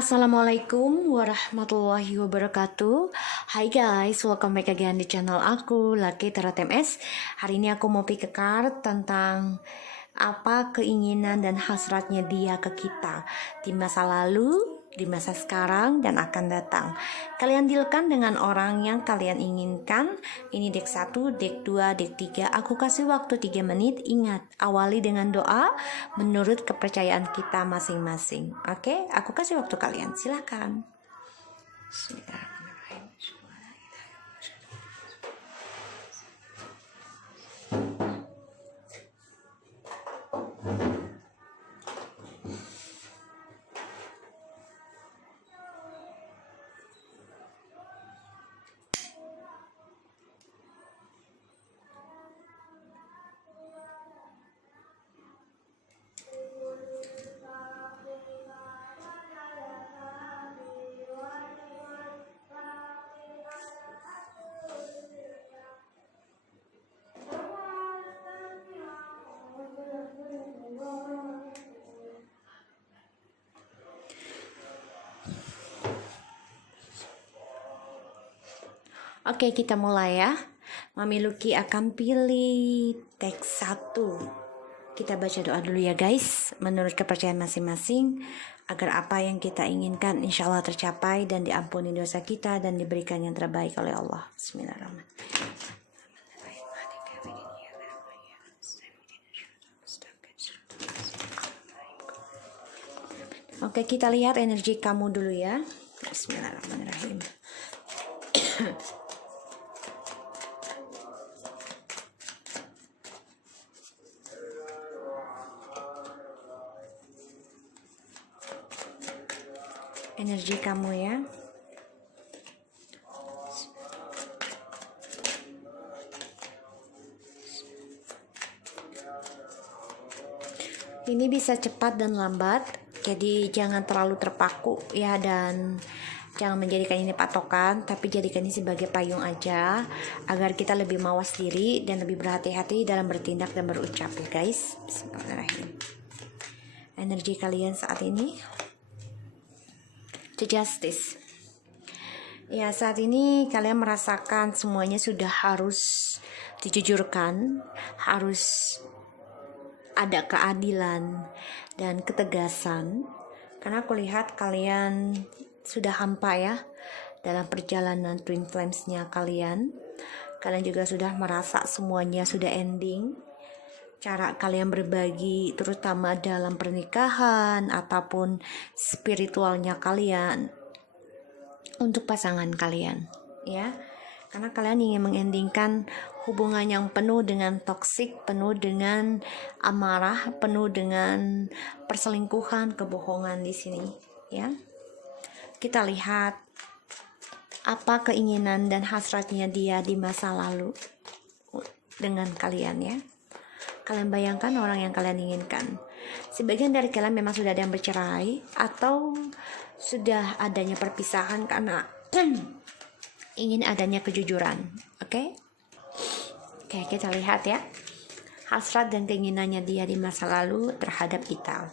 Assalamualaikum warahmatullahi wabarakatuh. Hai guys, welcome back again di channel aku, Lucky Tarot MS. Hari ini aku mau pick a card tentang apa keinginan dan hasratnya dia ke kita di masa lalu, di masa sekarang, dan akan datang. Kalian dealkan dengan orang yang kalian inginkan. Ini deck 1, deck 2, deck 3. Aku kasih waktu 3 menit. Ingat, awali dengan doa menurut kepercayaan kita masing-masing. Oke, aku kasih waktu kalian. Silahkan. Bismillahirrahmanirrahim. Oke, kita mulai ya. Mami Lucky akan pilih teks 1. Kita baca doa dulu ya guys, menurut kepercayaan masing-masing, agar apa yang kita inginkan insya Allah tercapai dan diampuni dosa kita dan diberikan yang terbaik oleh Allah. Bismillahirrahmanirrahim. Oke, kita lihat energi kamu dulu ya. Bismillahirrahmanirrahim. Energi kamu ya. Ini bisa cepat dan lambat, jadi jangan terlalu terpaku ya, dan jangan menjadikan ini patokan, tapi jadikan ini sebagai payung aja agar kita lebih mawas diri dan lebih berhati-hati dalam bertindak dan berucap ya guys. Bismillahirrahmanirrahim. Energi kalian saat ini, The Justice. Ya, saat ini kalian merasakan semuanya sudah harus dijujurkan, harus ada keadilan dan ketegasan, karena aku lihat kalian sudah hampa ya dalam perjalanan twin flames-nya kalian. Kalian juga sudah merasa semuanya sudah ending. Cara kalian berbagi terutama dalam pernikahan ataupun spiritualnya kalian untuk pasangan kalian ya, karena kalian ingin mengendingkan hubungan yang penuh dengan toksik, penuh dengan amarah, penuh dengan perselingkuhan, kebohongan di sini ya. Kita lihat apa keinginan dan hasratnya dia di masa lalu dengan kalian ya. Kalian bayangkan orang yang kalian inginkan. Sebagian dari kalian memang sudah ada yang bercerai atau sudah adanya perpisahan karena ingin adanya kejujuran. Oke, kita lihat ya hasrat dan keinginannya dia di masa lalu terhadap kita.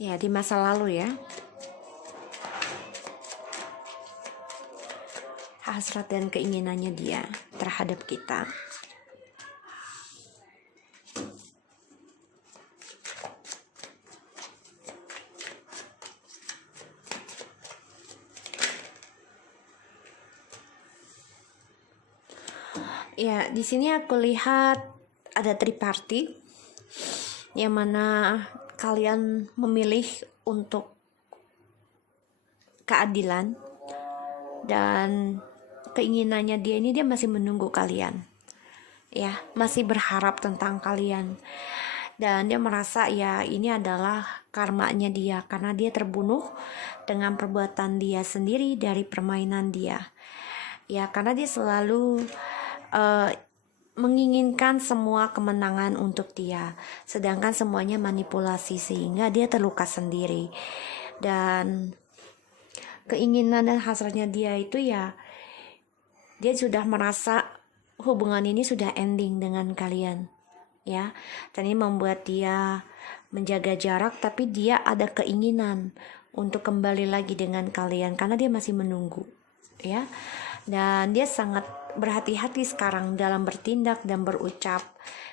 Ya, di masa lalu ya. Hasrat dan keinginannya dia terhadap kita. Ya, di sini aku lihat ada triparty yang mana kalian memilih untuk keadilan dan keinginannya dia ini, dia masih menunggu kalian ya, masih berharap tentang kalian, dan dia merasa ya ini adalah karmanya dia karena dia terbunuh dengan perbuatan dia sendiri dari permainan dia ya, karena dia selalu menginginkan semua kemenangan untuk dia, sedangkan semuanya manipulasi sehingga dia terluka sendiri. Dan keinginan dan hasratnya dia itu ya, dia sudah merasa hubungan ini sudah ending dengan kalian, ya. Dan ini membuat dia menjaga jarak, tapi dia ada keinginan untuk kembali lagi dengan kalian karena dia masih menunggu, ya. Dan dia sangat berhati-hati sekarang dalam bertindak dan berucap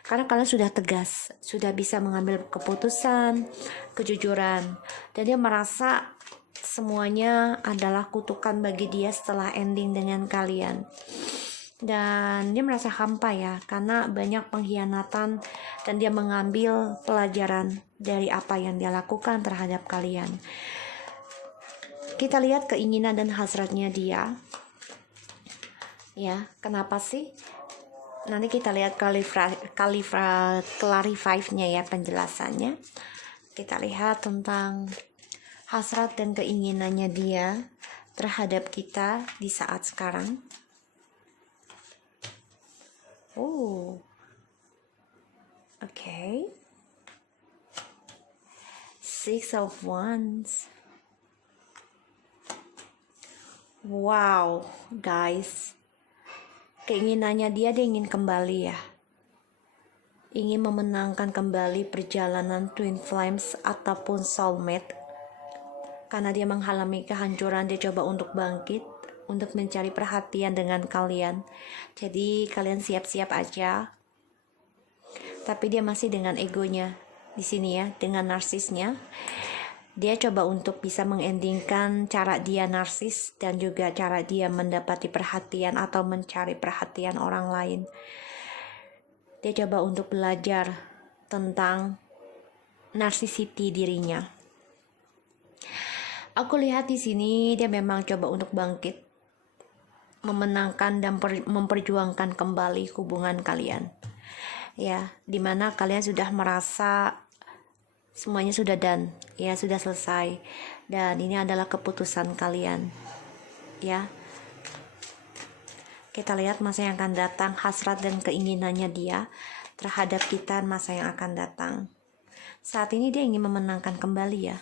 karena kalian sudah tegas, sudah bisa mengambil keputusan, kejujuran, dan dia merasa semuanya adalah kutukan bagi dia setelah ending dengan kalian. Dan dia merasa hampa ya, karena banyak pengkhianatan, dan dia mengambil pelajaran dari apa yang dia lakukan terhadap kalian. Kita lihat keinginan dan hasratnya dia. Ya, kenapa sih? Nanti kita lihat clarify-nya ya, penjelasannya. Kita lihat tentang hasrat dan keinginannya dia terhadap kita di saat sekarang. Oh, okay. Six of Wands. Wow, guys. Keinginannya dia ingin kembali ya. Ingin memenangkan kembali perjalanan Twin Flames ataupun soulmate. Karena dia mengalami kehancuran, dia coba untuk bangkit, untuk mencari perhatian dengan kalian. Jadi kalian siap-siap aja. Tapi dia masih dengan egonya di sini ya, dengan narsisnya. Dia coba untuk bisa mengendingkan cara dia narsis dan juga cara dia mendapati perhatian atau mencari perhatian orang lain. Dia coba untuk belajar tentang narsisiti dirinya. Aku lihat di sini dia memang coba untuk bangkit, memenangkan dan memperjuangkan kembali hubungan kalian. Ya, dimana kalian sudah merasa semuanya sudah done, ya sudah selesai, dan ini adalah keputusan kalian, ya. Kita lihat masa yang akan datang, hasrat dan keinginannya dia terhadap kita masa yang akan datang. Saat ini dia ingin memenangkan kembali ya,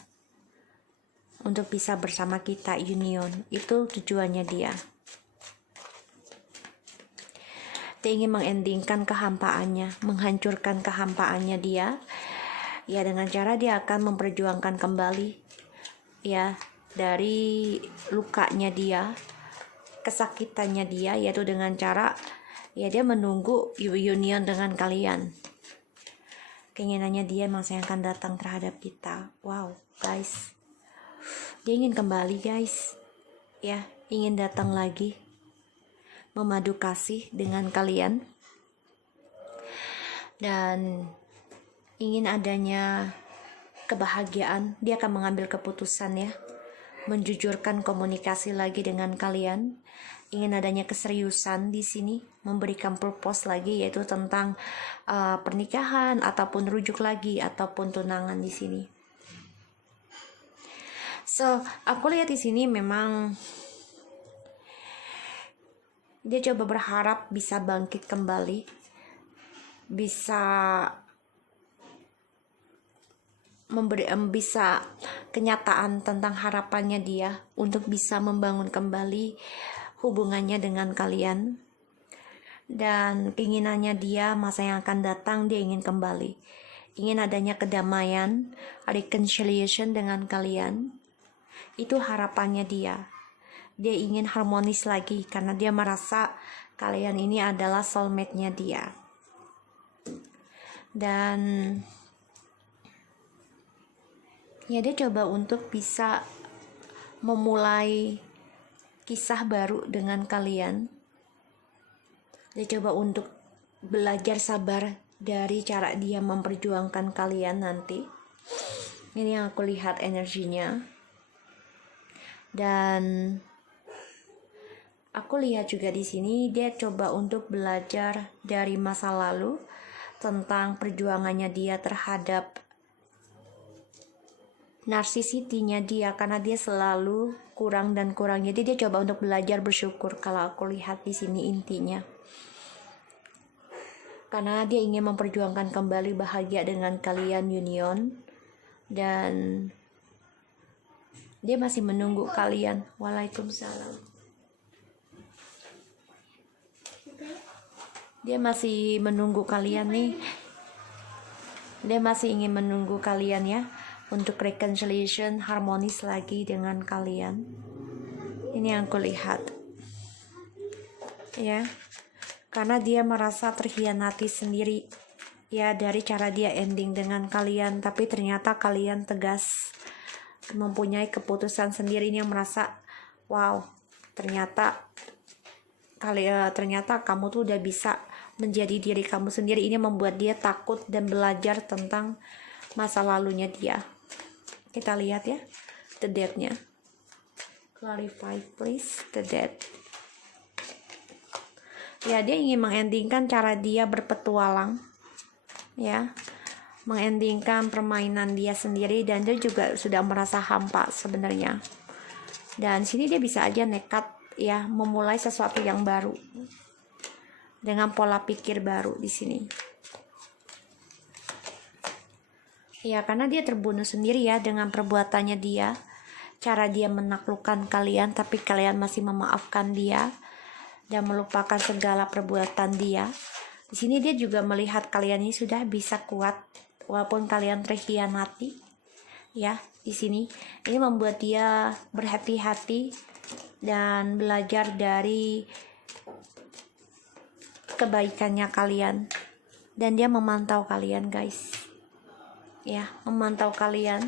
untuk bisa bersama kita union, itu tujuannya dia. Dia ingin mengendingkan kehampaannya, menghancurkan kehampaannya dia. Ya, dengan cara dia akan memperjuangkan kembali ya dari lukanya dia, kesakitannya dia, yaitu dengan cara ya dia menunggu union dengan kalian. Keinginannya dia masa yang akan datang terhadap kita. Wow, guys. Dia ingin kembali, guys. Ya, ingin datang lagi memadu kasih dengan kalian. Dan ingin adanya kebahagiaan, dia akan mengambil keputusan ya, menjujurkan komunikasi lagi dengan kalian. Ingin adanya keseriusan di sini, memberikan purpose lagi, yaitu tentang pernikahan ataupun rujuk lagi ataupun tunangan di sini. So, aku lihat di sini memang dia coba berharap bisa bangkit kembali, bisa bisa kenyataan tentang harapannya dia untuk bisa membangun kembali hubungannya dengan kalian. Dan keinginannya dia masa yang akan datang, dia ingin kembali, ingin adanya kedamaian, reconciliation dengan kalian. Itu harapannya dia. Dia ingin harmonis lagi karena dia merasa kalian ini adalah soulmate-nya dia. Dan ya dia coba untuk bisa memulai kisah baru dengan kalian. Dia coba untuk belajar sabar dari cara dia memperjuangkan kalian nanti. Ini yang aku lihat energinya. Dan aku lihat juga di sini dia coba untuk belajar dari masa lalu tentang perjuangannya dia terhadap narsisitinya dia, karena dia selalu kurang dan kurang. Jadi dia coba untuk belajar bersyukur kalau aku lihat di sini intinya. karena dia ingin memperjuangkan kembali bahagia dengan kalian union, dan dia masih menunggu kalian. Waalaikumsalam. Dia masih menunggu kalian nih. Dia masih ingin menunggu kalian ya, untuk reconciliation, harmonis lagi dengan kalian. Ini yang aku lihat ya, karena dia merasa terhianati sendiri ya dari cara dia ending dengan kalian. Tapi ternyata kalian tegas, mempunyai keputusan sendiri. Ini yang merasa wow, ternyata kamu tuh udah bisa menjadi diri kamu sendiri. Ini membuat dia takut dan belajar tentang masa lalunya dia. Kita lihat ya, the death-nya. Clarify please, the death. Ya, dia ingin mengendingkan cara dia berpetualang ya, mengendingkan permainan dia sendiri, dan dia juga sudah merasa hampa sebenarnya. Dan sini dia bisa aja nekat ya, memulai sesuatu yang baru dengan pola pikir baru di sini. Ya, karena dia terbunuh sendiri ya dengan perbuatannya dia, cara dia menaklukkan kalian, tapi kalian masih memaafkan dia dan melupakan segala perbuatan dia. Di sini dia juga melihat kalian ini sudah bisa kuat walaupun kalian terhianati. Ya, di sini ini membuat dia berhati-hati dan belajar dari kebaikannya kalian, dan dia memantau kalian guys ya, memantau kalian.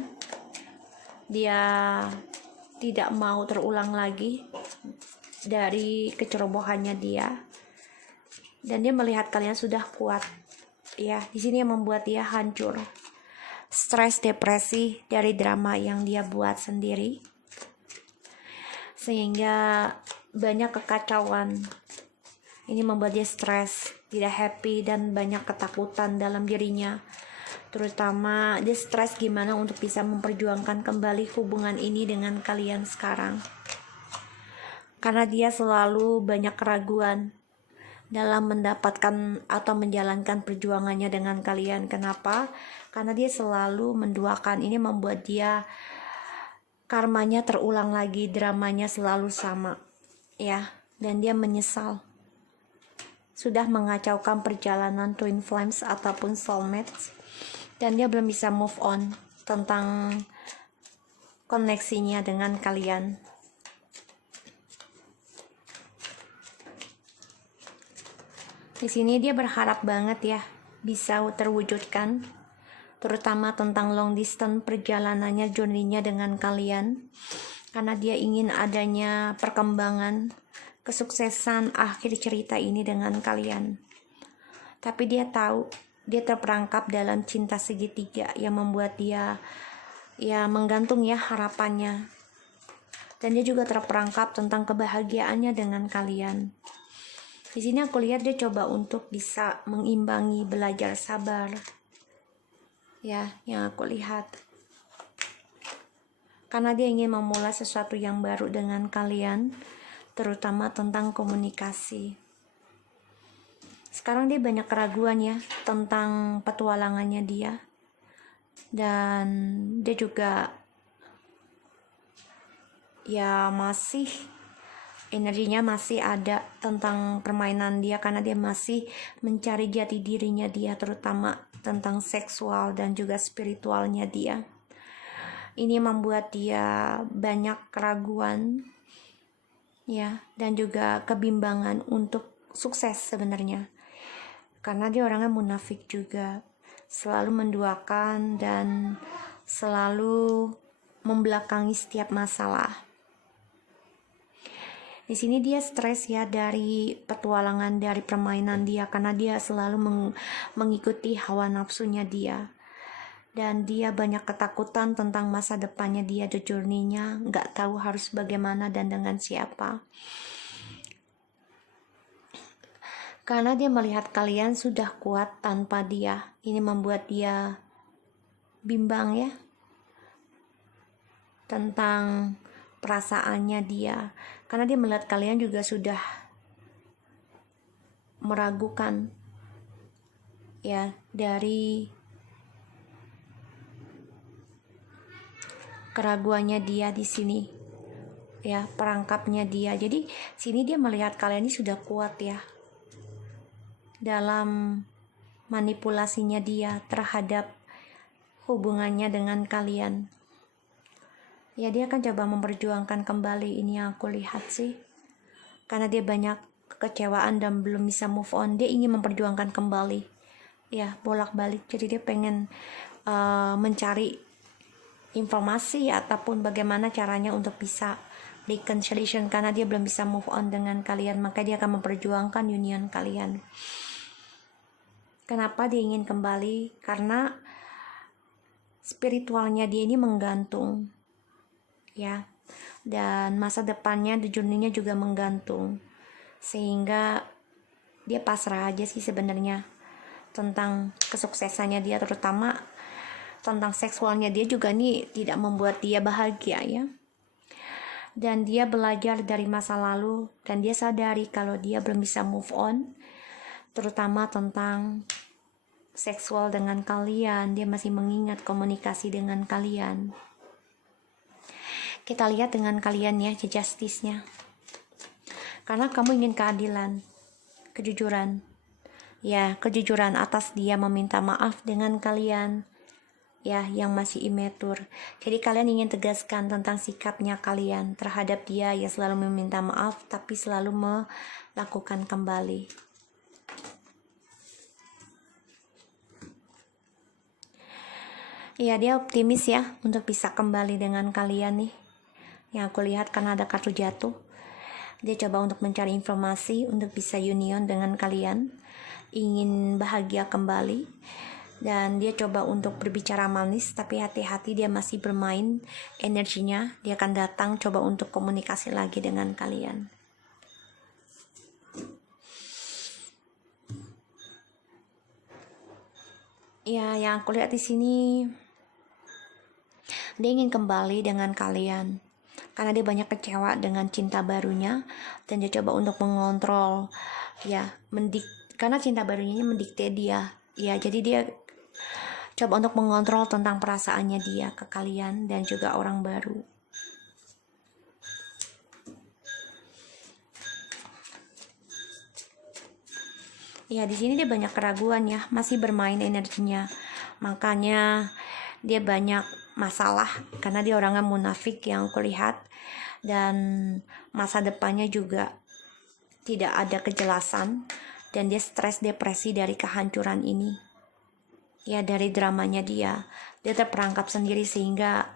Dia tidak mau terulang lagi dari kecerobohannya dia, dan dia melihat kalian sudah kuat ya. Di sini yang membuat dia hancur, stres, depresi dari drama yang dia buat sendiri, sehingga banyak kekacauan. Ini membuat dia stres, tidak happy, dan banyak ketakutan dalam dirinya. Terutama dia stres gimana untuk bisa memperjuangkan kembali hubungan ini dengan kalian sekarang. Karena dia selalu banyak keraguan dalam mendapatkan atau menjalankan perjuangannya dengan kalian. Kenapa? Karena dia selalu menduakan. Ini membuat dia karmanya terulang lagi, dramanya selalu sama ya, dan dia menyesal sudah mengacaukan perjalanan twin flames ataupun soulmates, dan dia belum bisa move on tentang koneksinya dengan kalian. Di sini dia berharap banget ya bisa terwujudkan, terutama tentang long distance perjalanannya, journey-nya dengan kalian, karena dia ingin adanya perkembangan, kesuksesan akhir cerita ini dengan kalian. Tapi dia tahu dia terperangkap dalam cinta segitiga yang membuat dia ya menggantung ya harapannya, dan dia juga terperangkap tentang kebahagiaannya dengan kalian. Di sini aku lihat dia coba untuk bisa mengimbangi, belajar sabar ya, yang aku lihat, karena dia ingin memulai sesuatu yang baru dengan kalian, terutama tentang komunikasi. Sekarang dia banyak keraguan ya tentang petualangannya dia, dan dia juga ya masih energinya masih ada tentang permainan dia, karena dia masih mencari jati dirinya dia, terutama tentang seksual dan juga spiritualnya dia. Ini membuat dia banyak keraguan ya, dan juga kebimbangan untuk sukses sebenarnya, karena dia orangnya munafik juga, selalu menduakan dan selalu membelakangi setiap masalah. Di sini dia stres ya dari petualangan, dari permainan dia, karena dia selalu mengikuti hawa nafsunya dia, dan dia banyak ketakutan tentang masa depannya dia, the journey-nya, nggak tahu harus bagaimana dan dengan siapa. Karena dia melihat kalian sudah kuat tanpa dia, ini membuat dia bimbang ya tentang perasaannya dia, karena dia melihat kalian juga sudah meragukan ya, dari keraguannya dia di sini, ya, perangkapnya dia. Jadi sini dia melihat kalian ini sudah kuat ya dalam manipulasinya dia terhadap hubungannya dengan kalian. Ya, dia akan coba memperjuangkan kembali, ini yang aku lihat sih. Karena dia banyak kekecewaan dan belum bisa move on, dia ingin memperjuangkan kembali. Ya, bolak-balik. Jadi dia pengen mencari informasi ataupun bagaimana caranya untuk bisa reconciliation, karena dia belum bisa move on dengan kalian, maka dia akan memperjuangkan union kalian. Kenapa dia ingin kembali? Karena spiritualnya dia ini menggantung, ya, dan masa depannya di journey-nya juga menggantung, sehingga dia pasrah aja sih sebenarnya tentang kesuksesannya dia, terutama tentang seksualnya dia juga nih tidak membuat dia bahagia ya. Dan dia belajar dari masa lalu dan dia sadari kalau dia belum bisa move on, terutama tentang seksual dengan kalian. Dia masih mengingat komunikasi dengan kalian. Kita lihat dengan kalian ya, justice-nya. Karena kamu ingin keadilan, kejujuran. Ya, kejujuran atas dia meminta maaf dengan kalian, ya, yang masih immature. Jadi kalian ingin tegaskan tentang sikapnya kalian terhadap dia yang selalu meminta maaf tapi selalu melakukan kembali. Ya, dia optimis ya untuk bisa kembali dengan kalian nih. Yang aku lihat karena ada kartu jatuh. Dia coba untuk mencari informasi untuk bisa union dengan kalian, ingin bahagia kembali, dan dia coba untuk berbicara manis, tapi hati-hati dia masih bermain energinya. Dia akan datang coba untuk komunikasi lagi dengan kalian. Ya, yang aku lihat di sini, dia ingin kembali dengan kalian karena dia banyak kecewa dengan cinta barunya, dan dia coba untuk mengontrol, ya, karena cinta barunya mendikte dia, ya, jadi dia coba untuk mengontrol tentang perasaannya dia ke kalian dan juga orang baru. Ya, di sini dia banyak keraguan ya, masih bermain energinya, makanya dia banyak masalah karena dia orangnya munafik yang aku lihat, dan masa depannya juga tidak ada kejelasan, dan dia stres depresi dari kehancuran ini, ya, dari dramanya dia terperangkap sendiri sehingga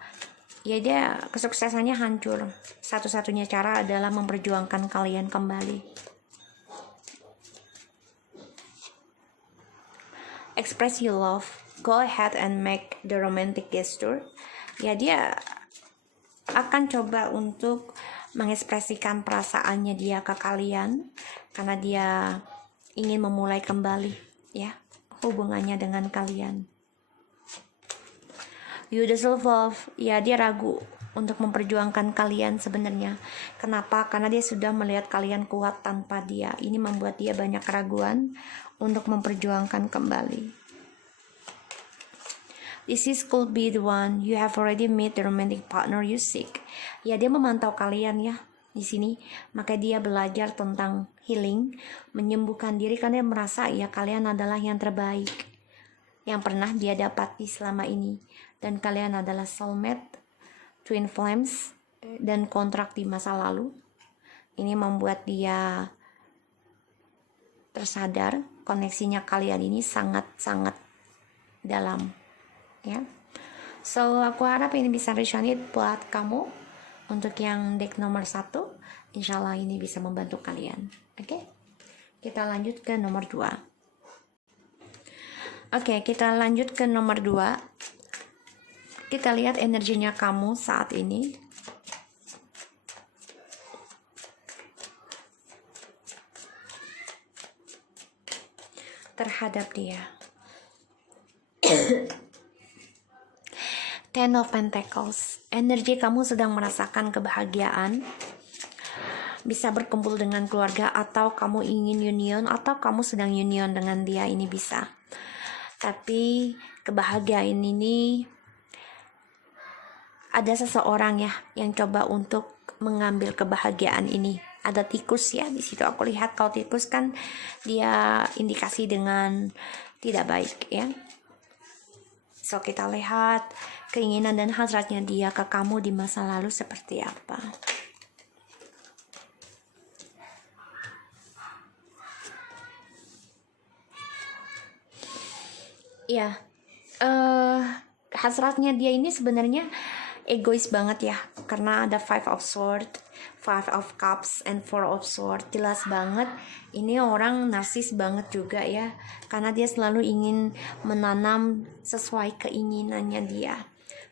ya dia kesuksesannya hancur. Satu-satunya cara adalah memperjuangkan kalian kembali. Express your love, go ahead and make the romantic gesture. Ya, dia akan coba untuk mengekspresikan perasaannya dia ke kalian karena dia ingin memulai kembali ya hubungannya dengan kalian. You deserve love. Ya, dia ragu untuk memperjuangkan kalian sebenarnya. Kenapa? Karena dia sudah melihat kalian kuat tanpa dia. Ini membuat dia banyak keraguan untuk memperjuangkan kembali. This could be the one you have already met the romantic partner you seek. Ya, dia memantau kalian ya di sini. Maka dia belajar tentang healing, menyembuhkan diri karena dia merasa ya kalian adalah yang terbaik yang pernah dia dapati selama ini, dan kalian adalah soulmate, twin flames, dan kontrak di masa lalu. Ini membuat dia tersadar koneksinya kalian ini sangat-sangat dalam ya. So aku harap ini bisa resonate buat kamu. Untuk yang deck nomor 1, insyaallah ini bisa membantu kalian. Oke, kita lanjut ke nomor 2. Oke, kita lanjut ke nomor 2. Kita lihat energinya kamu saat ini. Terhadap dia. Ten of Pentacles. Energi kamu sedang merasakan kebahagiaan, bisa berkumpul dengan keluarga, atau kamu ingin union, atau kamu sedang union dengan dia, ini bisa. Tapi kebahagiaan ini ada seseorang ya yang coba untuk mengambil kebahagiaan ini. Ada tikus ya di situ. Aku lihat kalau tikus kan dia indikasi dengan tidak baik ya. So kita lihat keinginan dan hasratnya dia ke kamu di masa lalu seperti apa. Ya, hasratnya dia ini sebenarnya egois banget ya, karena ada Five of Swords, Five of Cups, and Four of Swords. Jelas banget ini orang narsis banget juga ya, karena dia selalu ingin menanam sesuai keinginannya dia,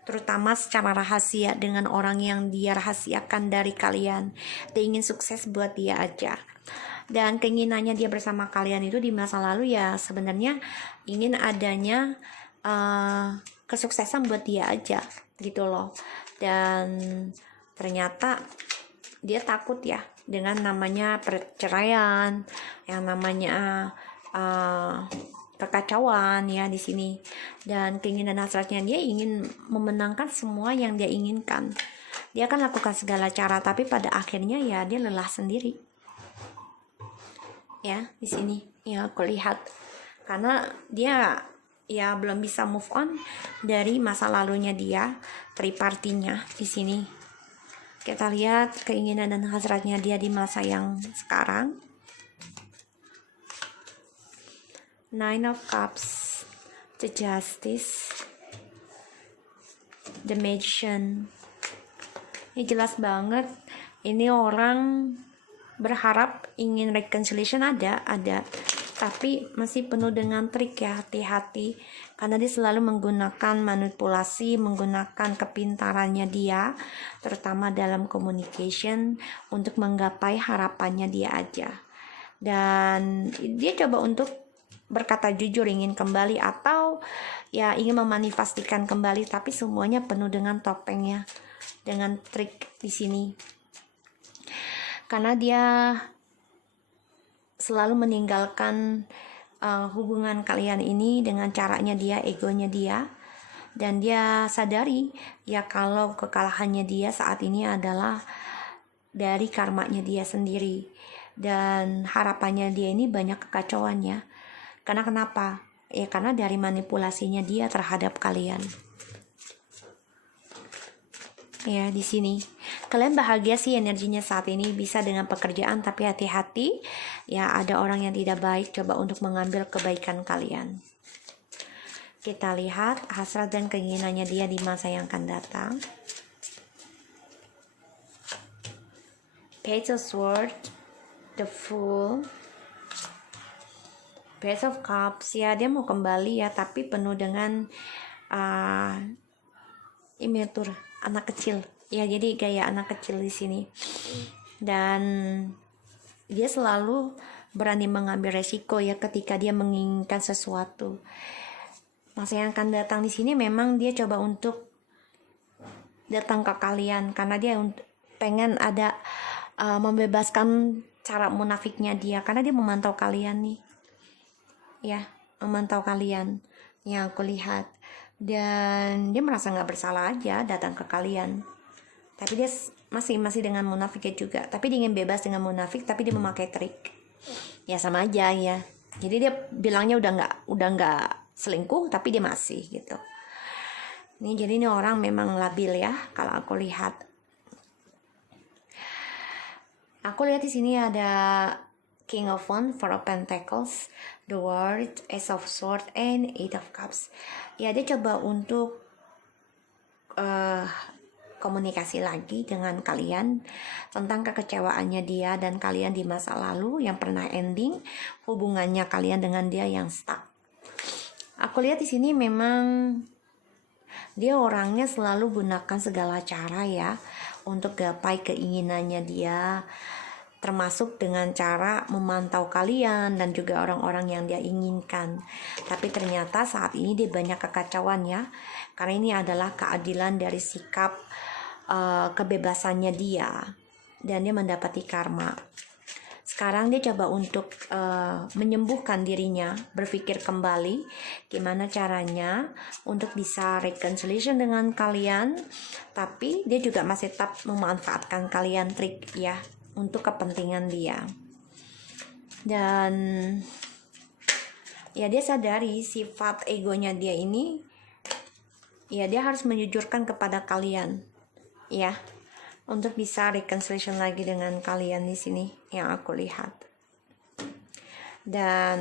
terutama secara rahasia dengan orang yang dia rahasiakan dari kalian. Dia ingin sukses buat dia aja. Dan keinginannya dia bersama kalian itu di masa lalu ya sebenarnya ingin adanya kesuksesan buat dia aja gitu loh. Dan ternyata dia takut ya dengan namanya perceraian, yang namanya kekacauan ya di sini. Dan keinginan hasratnya dia ingin memenangkan semua yang dia inginkan. Dia akan lakukan segala cara, tapi pada akhirnya ya dia lelah sendiri. Ya di sini ya aku lihat, karena dia ya belum bisa move on dari masa lalunya dia, tripartinya di sini. Kita lihat keinginan dan hasratnya dia di masa yang sekarang. Nine of Cups, the Justice, the Magician. Ini jelas banget ini orang berharap ingin reconciliation, ada, tapi masih penuh dengan trik ya, hati-hati, karena dia selalu menggunakan manipulasi, menggunakan kepintarannya dia, terutama dalam communication untuk menggapai harapannya dia aja. Dan dia coba untuk berkata jujur ingin kembali atau ya ingin memanifestasikan kembali, tapi semuanya penuh dengan topengnya, dengan trik di sini. Karena dia selalu meninggalkan hubungan kalian ini dengan caranya dia, egonya dia. Dan dia sadari ya kalau kekalahannya dia saat ini adalah dari karmanya dia sendiri. Dan harapannya dia ini banyak kekacauannya. Karena kenapa? Ya karena dari manipulasinya dia terhadap kalian. Ya di sini kalian bahagia sih energinya saat ini, bisa dengan pekerjaan, tapi hati-hati ya, ada orang yang tidak baik coba untuk mengambil kebaikan kalian. Kita lihat hasrat dan keinginannya dia di masa yang akan datang. Page of Swords, the Fool, Page of Cups. Ya dia mau kembali ya, tapi penuh dengan immature, anak kecil ya, jadi kayak anak kecil di sini. Dan dia selalu berani mengambil resiko ya ketika dia menginginkan sesuatu. Masa yang akan datang di sini memang dia coba untuk datang ke kalian karena dia pengen ada membebaskan cara munafiknya dia, karena dia memantau kalian nih ya, memantau kalian yang aku lihat. Dan dia merasa nggak bersalah aja datang ke kalian, tapi dia masih dengan munafiknya juga, tapi dia ingin bebas dengan munafik, tapi dia memakai trik ya, sama aja ya. Jadi dia bilangnya udah nggak selingkuh, tapi dia masih gitu. Ini jadi ini orang memang labil ya kalau aku lihat. Aku lihat di sini ada King of Wands, Four of Pentacles, the World, Ace of Swords, and Eight of Cups. Ya dia coba untuk komunikasi lagi dengan kalian tentang kekecewaannya dia dan kalian di masa lalu yang pernah ending hubungannya kalian dengan dia yang stuck. Aku lihat di sini memang dia orangnya selalu gunakan segala cara ya untuk gapai keinginannya dia, termasuk dengan cara memantau kalian dan juga orang-orang yang dia inginkan. Tapi ternyata saat ini dia banyak kekacauan ya, karena ini adalah keadilan dari sikap kebebasannya dia, dan dia mendapati karma. Sekarang dia coba untuk menyembuhkan dirinya, berpikir kembali gimana caranya untuk bisa reconciliation dengan kalian, tapi dia juga masih tetap memanfaatkan kalian trik ya untuk kepentingan dia. Dan ya dia sadari sifat egonya dia ini, ya dia harus menjujurkan kepada kalian ya, untuk bisa reconciliation lagi dengan kalian di sini yang aku lihat. Dan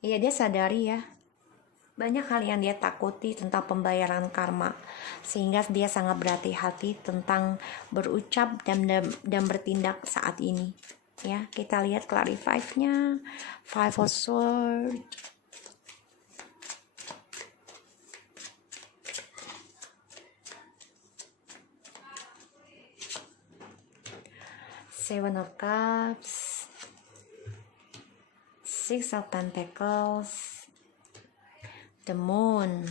ya dia sadari ya, banyak hal yang dia takuti tentang pembayaran karma, sehingga dia sangat berhati-hati tentang berucap dan bertindak saat ini. Ya, kita lihat clarify-nya, Five of Swords. Seven of Cups, Six of Pentacles, the Moon,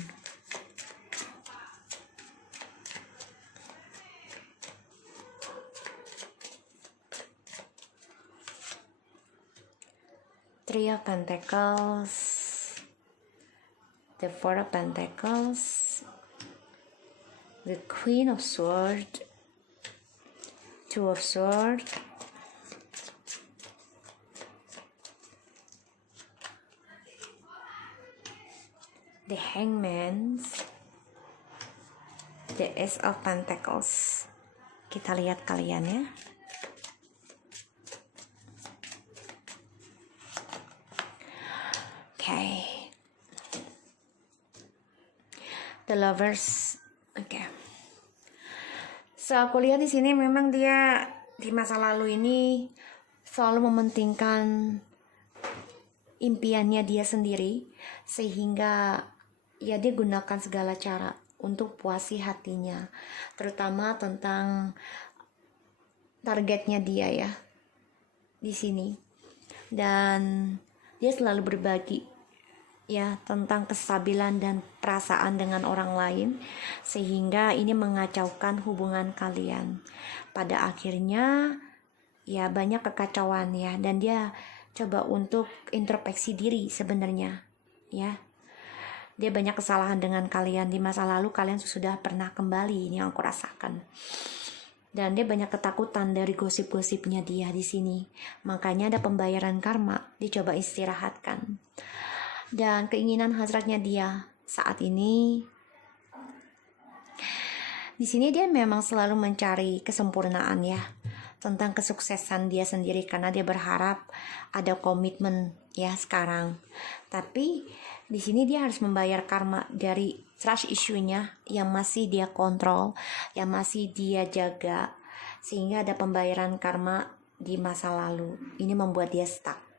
Three of Pentacles, the Four of Pentacles, the Queen of Swords, Two of Swords, the Hangman, the Ace of Pentacles. Kita lihat kalian ya. Okay. The Lovers. Okay. So aku lihat di sini memang dia di masa lalu ini selalu mementingkan impiannya dia sendiri, sehingga ya dia gunakan segala cara untuk puasi hatinya, terutama tentang targetnya dia ya di sini. Dan dia selalu berbagi ya tentang kestabilan dan perasaan dengan orang lain, sehingga ini mengacaukan hubungan kalian. Pada akhirnya ya banyak kekacauan ya, dan dia coba untuk introspeksi diri sebenarnya ya. Dia banyak kesalahan dengan kalian di masa lalu, kalian sudah pernah kembali, ini yang aku rasakan. Dan dia banyak ketakutan dari gosip-gosipnya dia di sini. Makanya ada pembayaran karma, dicoba istirahatkan. Dan keinginan hasratnya dia saat ini, di sini dia memang selalu mencari kesempurnaan ya, tentang kesuksesan dia sendiri, karena dia berharap ada komitmen ya sekarang. Tapi di sini dia harus membayar karma dari trust issue-nya yang masih dia kontrol, yang masih dia jaga, sehingga ada pembayaran karma di masa lalu. Ini membuat dia stuck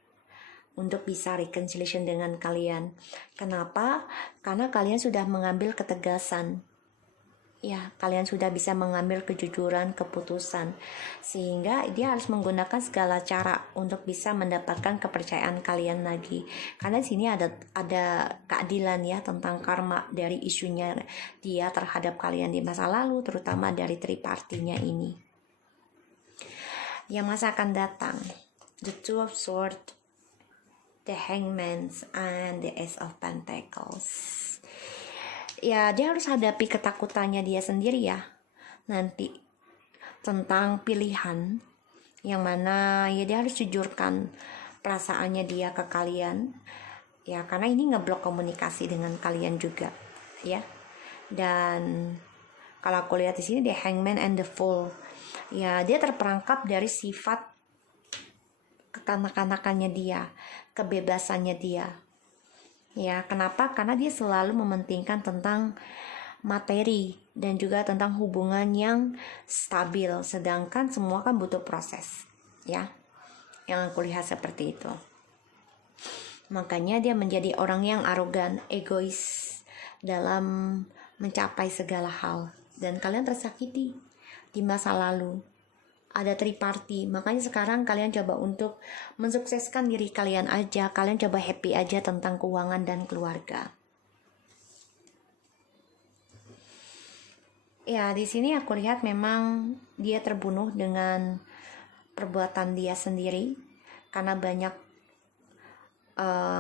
untuk bisa reconciliation dengan kalian. Kenapa? Karena kalian sudah mengambil ketegasan. Ya, kalian sudah bisa mengambil kejujuran, keputusan, sehingga dia harus menggunakan segala cara untuk bisa mendapatkan kepercayaan kalian lagi. Karena di sini ada keadilan ya tentang karma dari isunya dia terhadap kalian di masa lalu, terutama dari tripartinya ini. Yang masa akan datang, the Two of Swords, the Hangman, and the Ace of Pentacles. Ya, dia harus hadapi ketakutannya dia sendiri ya nanti tentang pilihan yang mana ya dia harus jujurkan perasaannya dia ke kalian ya, karena ini ngeblok komunikasi dengan kalian juga ya. Dan kalau aku lihat di sini the Hangman and the Fool, ya dia terperangkap dari sifat kekanak-kanakannya dia, kebebasannya dia. Ya, kenapa? Karena dia selalu mementingkan tentang materi dan juga tentang hubungan yang stabil, sedangkan semua kan butuh proses, ya. Yang aku lihat seperti itu. Makanya dia menjadi orang yang arogan, egois dalam mencapai segala hal, dan kalian tersakiti di masa lalu. Ada triparti, makanya sekarang kalian coba untuk mensukseskan diri kalian aja. Kalian coba happy aja tentang keuangan dan keluarga. Ya, di sini aku lihat memang dia terbunuh dengan perbuatan dia sendiri karena banyak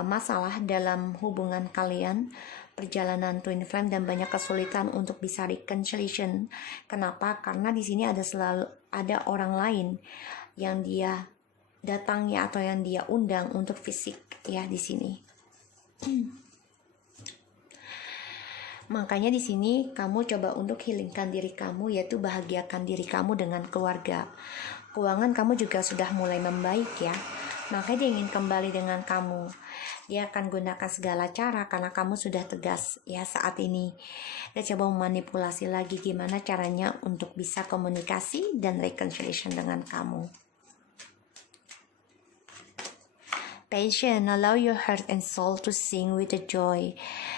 masalah dalam hubungan kalian, perjalanan twin flame, dan banyak kesulitan untuk bisa reconciliation. Kenapa? Karena di sini selalu ada orang lain yang dia datangi atau yang dia undang untuk fisik ya di sini. Makanya di sini kamu coba untuk healingkan diri kamu, yaitu bahagiakan diri kamu dengan keluarga. Keuangan kamu juga sudah mulai membaik ya. Makanya dia ingin kembali dengan kamu. Dia akan gunakan segala cara karena kamu sudah tegas ya saat ini. Dia coba memanipulasi lagi gimana caranya untuk bisa komunikasi dan reconciliation dengan kamu. Patient, allow your heart and soul to sing with the joy.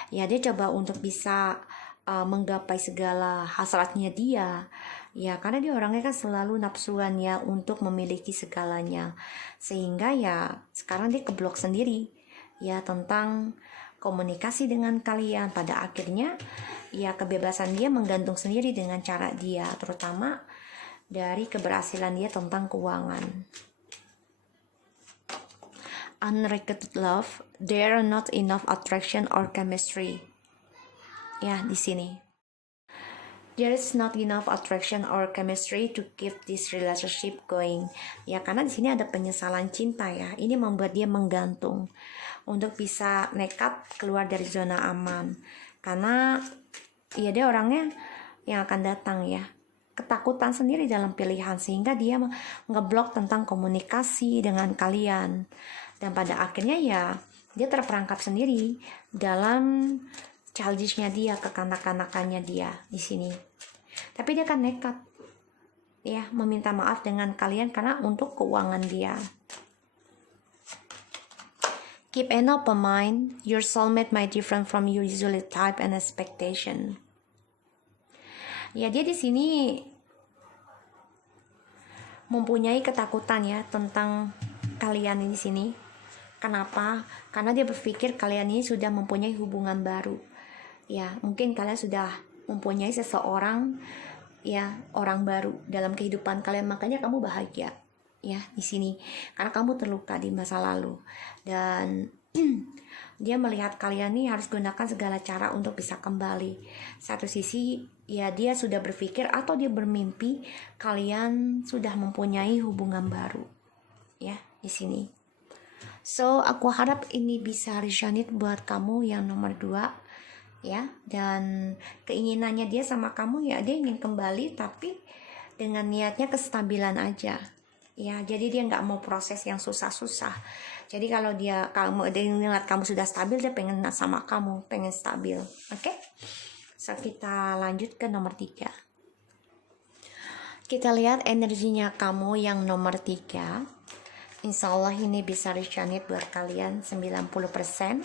Ya, dia coba untuk bisa menggapai segala hasratnya dia. Ya, karena dia orangnya kan selalu nafsuan ya untuk memiliki segalanya. Sehingga ya sekarang dia keblok sendiri ya tentang komunikasi dengan kalian. Pada akhirnya ya kebebasan dia menggantung sendiri dengan cara dia, terutama dari keberhasilan dia tentang keuangan. Unrequited love, there are not enough attraction or chemistry. Ya, di sini. There is not enough attraction or chemistry to keep this relationship going. Ya, karena di sini ada penyesalan cinta ya. Ini membuat dia menggantung untuk bisa nekat keluar dari zona aman. Karena ya dia orangnya yang akan datang ya. Ketakutan sendiri dalam pilihan sehingga dia ngeblok tentang komunikasi dengan kalian. Dan pada akhirnya ya dia terperangkap sendiri dalam childishnya dia, kekanak-kanakannya dia di sini. Tapi dia akan nekat ya meminta maaf dengan kalian karena untuk keuangan dia. Keep an open mind. Your soulmate might different from your usual type and expectation. Ya, dia di sini mempunyai ketakutan ya tentang kalian di sini. Kenapa? Karena dia berpikir kalian ini sudah mempunyai hubungan baru. Ya, mungkin kalian sudah mempunyai seseorang ya, orang baru dalam kehidupan kalian, makanya kamu bahagia ya di sini. Karena kamu terluka di masa lalu dan dia melihat kalian nih harus gunakan segala cara untuk bisa kembali. Satu sisi ya dia sudah berpikir atau dia bermimpi kalian sudah mempunyai hubungan baru ya di sini. So aku harap ini bisa resonate buat kamu yang nomor 2 ya. Dan keinginannya dia sama kamu ya dia ingin kembali tapi dengan niatnya kestabilan aja ya. Jadi dia nggak mau proses yang susah-susah. Jadi kalau dia lihat kamu sudah stabil, dia pengen sama kamu, pengen stabil. Oke? So kita lanjut ke nomor 3. Kita lihat energinya kamu yang nomor 3. Insya Allah ini bisa resonate buat kalian 90%.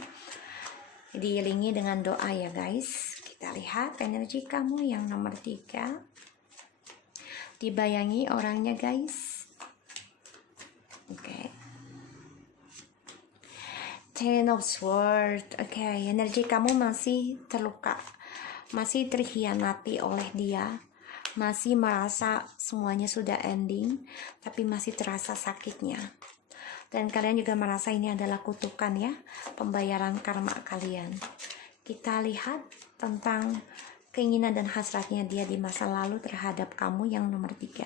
Diiringi dengan doa ya guys. Kita lihat energi kamu yang nomor 3. Dibayangi orangnya guys. Oke. Ten of Swords. Oke, energi kamu masih terluka, masih terhianati oleh dia, masih merasa semuanya sudah ending, tapi masih terasa sakitnya. Dan kalian juga merasa ini adalah kutukan ya, pembayaran karma kalian. Kita lihat tentang keinginan dan hasratnya dia di masa lalu terhadap kamu yang nomor 3.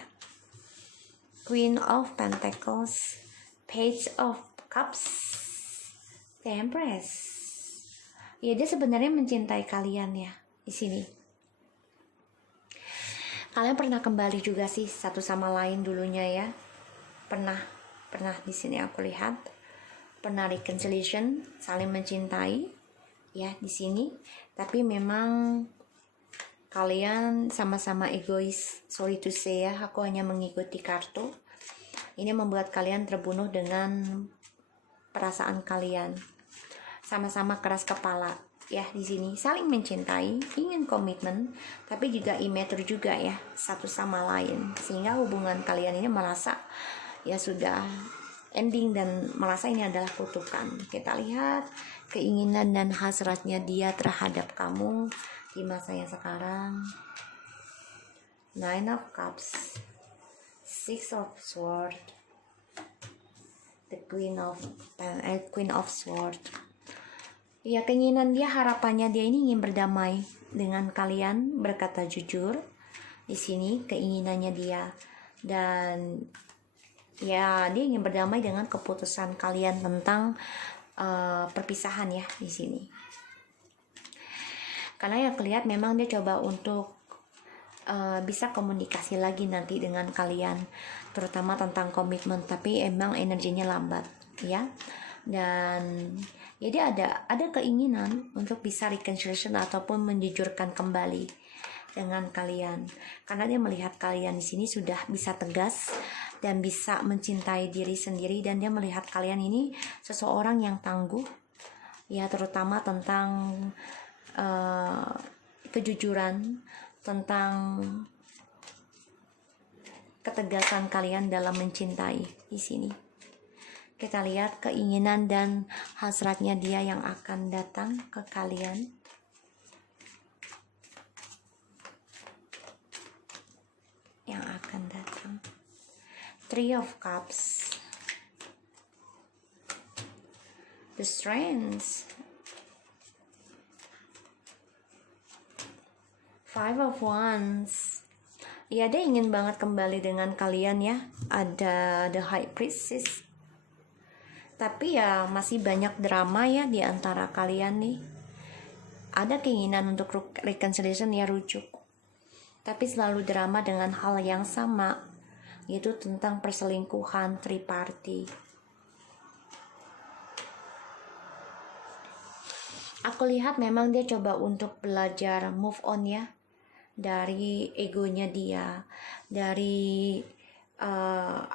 Queen of Pentacles, Page of Cups, Empress. Ya dia sebenarnya mencintai kalian ya di sini. Kalian pernah kembali juga sih satu sama lain dulunya ya. Pernah di sini aku lihat pernah reconciliation, saling mencintai ya di sini. Tapi memang kalian sama-sama egois. Sorry to say ya, aku hanya mengikuti kartu. Ini membuat kalian terbunuh dengan perasaan kalian. Sama-sama keras kepala ya di sini, saling mencintai, ingin komitmen, tapi juga immature juga ya satu sama lain, sehingga hubungan kalian ini merasa ya sudah ending dan merasa ini adalah kutukan. Kita lihat keinginan dan hasratnya dia terhadap kamu di masa yang sekarang. Nine of Cups, Six of Swords, the Queen of Swords. Ya, keinginan dia, harapannya dia ini ingin berdamai dengan kalian, berkata jujur. Di sini keinginannya dia, dan ya dia ingin berdamai dengan keputusan kalian tentang perpisahan ya di sini. Karena yang kelihatan memang dia coba untuk bisa komunikasi lagi nanti dengan kalian, terutama tentang komitmen, tapi emang energinya lambat ya. Dan ya dia ada keinginan untuk bisa reconciliation ataupun menjujurkan kembali dengan kalian, karena dia melihat kalian di sini sudah bisa tegas dan bisa mencintai diri sendiri, dan dia melihat kalian ini seseorang yang tangguh ya, terutama tentang kejujuran, tentang ketegasan kalian dalam mencintai. Di sini kita lihat keinginan dan hasratnya dia yang akan datang ke kalian. Yang akan datang. Three of Cups, the Strength, Five of Wands. Ya, dia ingin banget kembali dengan kalian ya. Ada the High Priestess. Tapi ya masih banyak drama ya di antara kalian nih. Ada keinginan untuk reconciliation ya, rujuk. Tapi selalu drama dengan hal yang sama, yaitu tentang perselingkuhan triparty. Aku lihat memang dia coba untuk belajar move on ya, dari egonya dia, dari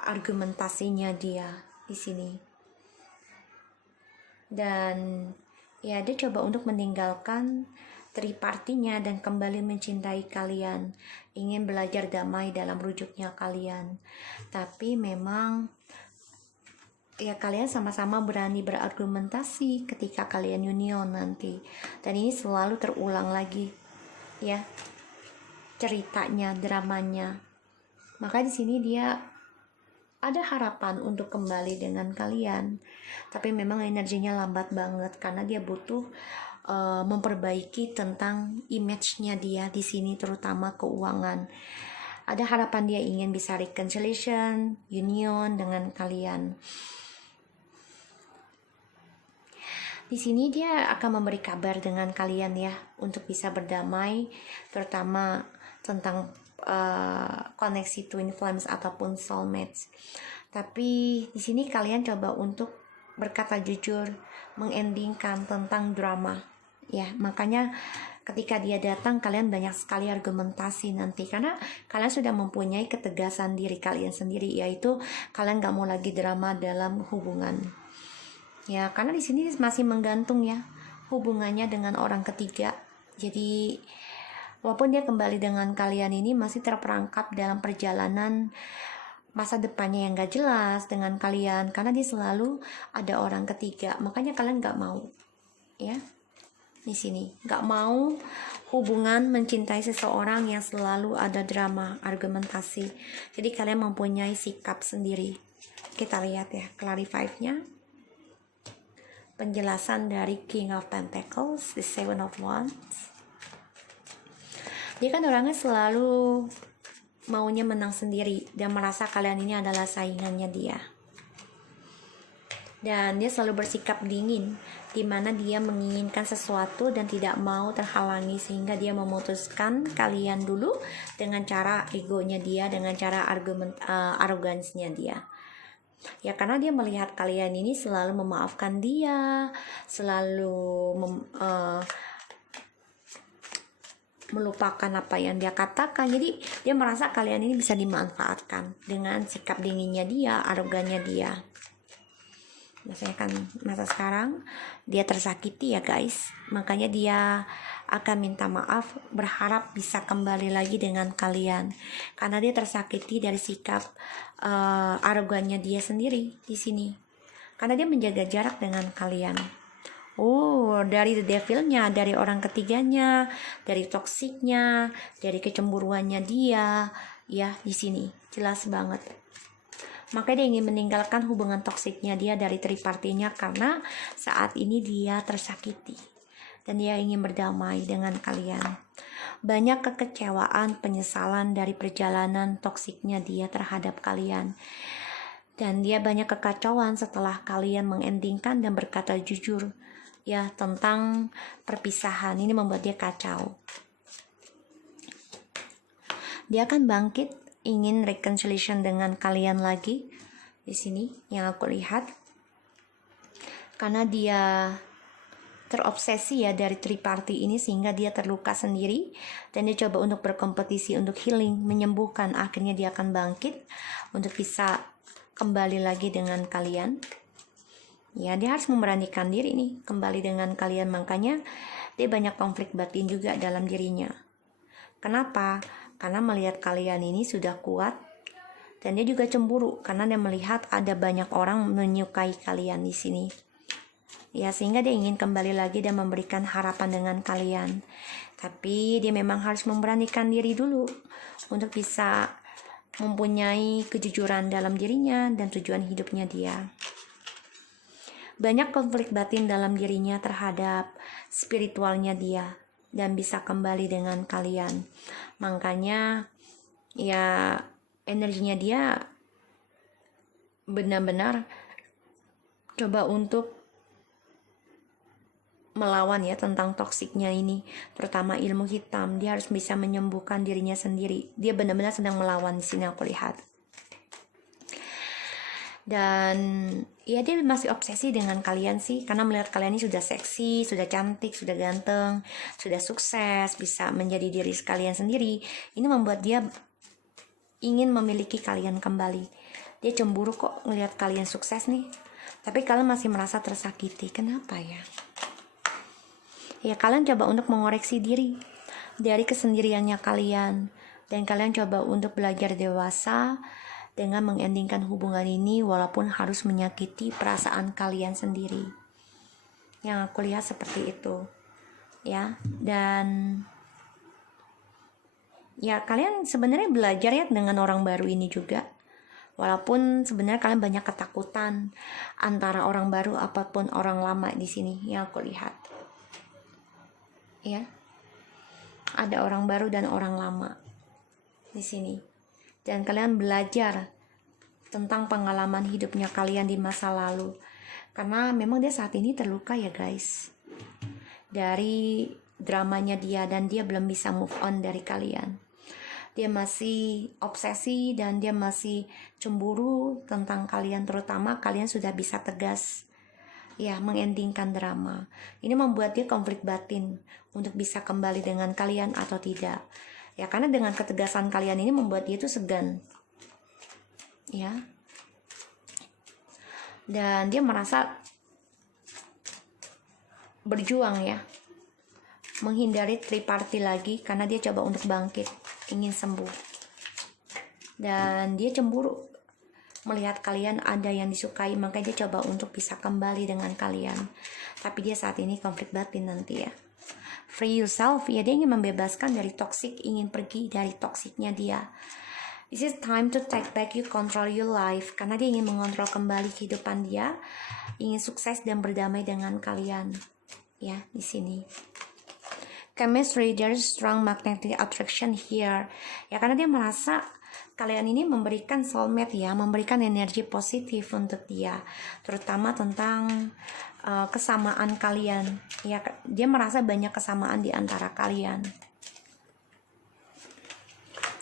argumentasinya dia di sini. Dan ya dia coba untuk meninggalkan tripartinya dan kembali mencintai kalian, ingin belajar damai dalam rujuknya kalian. Tapi memang ya kalian sama-sama berani berargumentasi ketika kalian union nanti, dan ini selalu terulang lagi ya ceritanya, dramanya. Maka di sini dia ada harapan untuk kembali dengan kalian, tapi memang energinya lambat banget karena dia butuh memperbaiki tentang image-nya dia di sini, terutama keuangan. Ada harapan dia ingin bisa reconciliation, union dengan kalian. Di sini dia akan memberi kabar dengan kalian ya, untuk bisa berdamai, terutama tentang koneksi twin flames ataupun soulmates. Tapi di sini kalian coba untuk berkata jujur, mengendingkan tentang drama ya. Makanya ketika dia datang, kalian banyak sekali argumentasi nanti, karena kalian sudah mempunyai ketegasan diri kalian sendiri, yaitu kalian gak mau lagi drama dalam hubungan ya, karena di sini masih menggantung ya hubungannya dengan orang ketiga. Jadi walaupun dia kembali dengan kalian ini masih terperangkap dalam perjalanan masa depannya yang gak jelas dengan kalian, karena dia selalu ada orang ketiga. Makanya kalian gak mau ya, di sini gak mau hubungan mencintai seseorang yang selalu ada drama, argumentasi. Jadi kalian mempunyai sikap sendiri. Kita lihat ya clarify-nya, penjelasan dari King of Pentacles, the Seven of Wands. Dia kan orangnya selalu maunya menang sendiri dan merasa kalian ini adalah saingannya dia. Dan dia selalu bersikap dingin, di mana dia menginginkan sesuatu dan tidak mau terhalangi, sehingga dia memutuskan kalian dulu dengan cara egonya dia, dengan cara arogansnya dia. Ya karena dia melihat kalian ini selalu memaafkan dia, selalu melupakan apa yang dia katakan. Jadi dia merasa kalian ini bisa dimanfaatkan dengan sikap dinginnya dia, arogannya dia. Biasanya kan masa sekarang dia tersakiti ya guys, makanya dia akan minta maaf, berharap bisa kembali lagi dengan kalian, karena dia tersakiti dari sikap arogannya dia sendiri di sini, karena dia menjaga jarak dengan kalian. Oh, dari the devilnya, dari orang ketiganya, dari toksiknya, dari kecemburuannya dia, ya di sini jelas banget. Makanya dia ingin meninggalkan hubungan toksiknya dia dari tripartinya karena saat ini dia tersakiti dan dia ingin berdamai dengan kalian. Banyak kekecewaan, penyesalan dari perjalanan toksiknya dia terhadap kalian. Dan dia banyak kekacauan setelah kalian mengendingkan dan berkata jujur ya tentang perpisahan. Ini membuat dia kacau. Dia akan bangkit ingin reconciliation dengan kalian lagi di sini yang aku lihat. Karena dia terobsesi ya dari triparty ini sehingga dia terluka sendiri dan dia coba untuk berkompetisi untuk healing, menyembuhkan. Akhirnya dia akan bangkit untuk bisa kembali lagi dengan kalian. Ya, dia harus memberanikan diri nih kembali dengan kalian, makanya dia banyak konflik batin juga dalam dirinya. Kenapa? Karena melihat kalian ini sudah kuat dan dia juga cemburu karena dia melihat ada banyak orang menyukai kalian di sini. Ya, sehingga dia ingin kembali lagi dan memberikan harapan dengan kalian. Tapi dia memang harus memberanikan diri dulu untuk bisa mempunyai kejujuran dalam dirinya dan tujuan hidupnya dia. Banyak konflik batin dalam dirinya terhadap spiritualnya dia dan bisa kembali dengan kalian. Makanya ya energinya dia benar-benar coba untuk melawan ya tentang toksiknya ini, terutama ilmu hitam. Dia harus bisa menyembuhkan dirinya sendiri. Dia benar-benar sedang melawan di sini aku lihat. Dan ya dia masih obsesi dengan kalian sih, karena melihat kalian ini sudah seksi, sudah cantik, sudah ganteng, sudah sukses, bisa menjadi diri kalian sendiri. Ini membuat dia ingin memiliki kalian kembali. Dia cemburu kok ngelihat kalian sukses nih, tapi kalian masih merasa tersakiti. Kenapa ya? Ya kalian coba untuk mengoreksi diri dari kesendiriannya kalian, dan kalian coba untuk belajar dewasa dengan mengendingkan hubungan ini walaupun harus menyakiti perasaan kalian sendiri. Yang aku lihat seperti itu ya. Dan ya kalian sebenarnya belajar ya dengan orang baru ini juga, walaupun sebenarnya kalian banyak ketakutan antara orang baru apapun orang lama di sini yang aku lihat ya. Ada orang baru dan orang lama di sini. Dan kalian belajar tentang pengalaman hidupnya kalian di masa lalu. Karena memang dia saat ini terluka ya guys, dari dramanya dia, dan dia belum bisa move on dari kalian. Dia masih obsesi dan dia masih cemburu tentang kalian, terutama kalian sudah bisa tegas ya mengendingkan drama. Ini membuat dia konflik batin untuk bisa kembali dengan kalian atau tidak. Ya karena dengan ketegasan kalian ini membuat dia itu segan. Ya. Dan dia merasa berjuang ya, menghindari triparty lagi karena dia coba untuk bangkit, ingin sembuh. Dan dia cemburu melihat kalian ada yang disukai, makanya dia coba untuk bisa kembali dengan kalian. Tapi dia saat ini konflik batin nanti ya. Free yourself, ya dia ingin membebaskan dari toxic, ingin pergi dari toksiknya dia. This is time to take back you control your life, karena dia ingin mengontrol kembali kehidupan dia, ingin sukses dan berdamai dengan kalian. Ya, di sini. Chemistry, there is strong magnetic attraction here. Ya, karena dia merasa kalian ini memberikan soulmate ya, memberikan energi positif untuk dia, terutama tentang kesamaan kalian. Ya, dia merasa banyak kesamaan di antara kalian.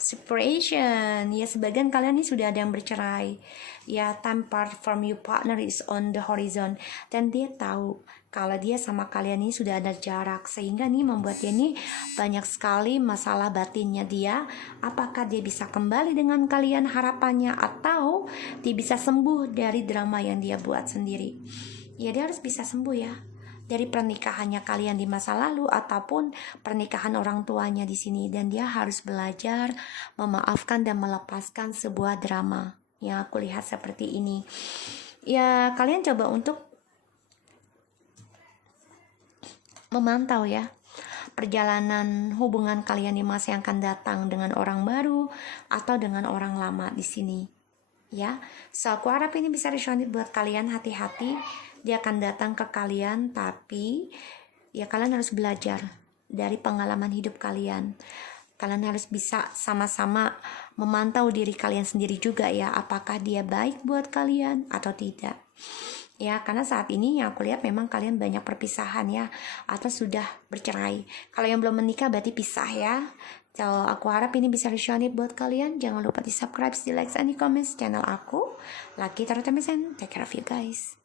Separation, ya sebagian kalian ini sudah ada yang bercerai. Ya, time part from your partner is on the horizon, dan dia tahu kalau dia sama kalian ini sudah ada jarak, sehingga nih membuat dia ini banyak sekali masalah batinnya dia. Apakah dia bisa kembali dengan kalian harapannya, atau dia bisa sembuh dari drama yang dia buat sendiri. Ya dia harus bisa sembuh ya dari pernikahannya kalian di masa lalu ataupun pernikahan orang tuanya di sini, dan dia harus belajar memaafkan dan melepaskan sebuah drama. Yang aku lihat seperti ini. Ya kalian coba untuk memantau ya perjalanan hubungan kalian di masa yang akan datang dengan orang baru atau dengan orang lama di sini. Ya, so aku harap ini bisa resonate buat kalian. Hati-hati, dia akan datang ke kalian, tapi ya kalian harus belajar dari pengalaman hidup kalian. Kalian harus bisa sama-sama memantau diri kalian sendiri juga ya, apakah dia baik buat kalian atau tidak. Ya, karena saat ini yang aku lihat memang kalian banyak perpisahan ya, atau sudah bercerai. Kalau yang belum menikah berarti pisah ya. So, aku harap ini bisa resonate buat kalian. Jangan lupa di subscribe, di like, dan di comments channel aku. Lucky Tarot MSN. Take care of you guys.